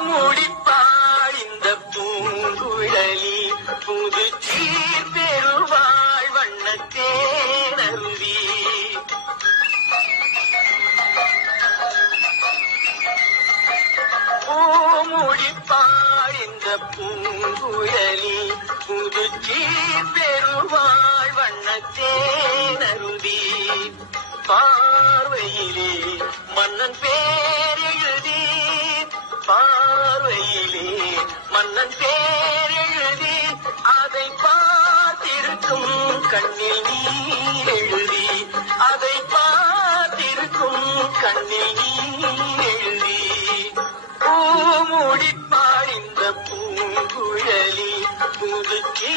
பூமுடிப்பாள் இந்த பூங்குழலி புது சீர் பெறுவாள் வண்ணத்தேனருவி. பூமுடிப்பாள் இந்த பூங்குழலி புது சீர் பெறுவாள் வண்ணத்தேனருவி. பார்வையிலே மன்னன் பேரெழுதி, பார்வையிலே மன்னன் பேரெழுதி, அதை பார்த்திருக்கும் கண்ணில் நீர் எழுதி, அதை பார்த்திருக்கும் கண்ணில் நீர் எழுதி. பூமுடிப்பாள் இந்த பூங்குழலி புதுச்சி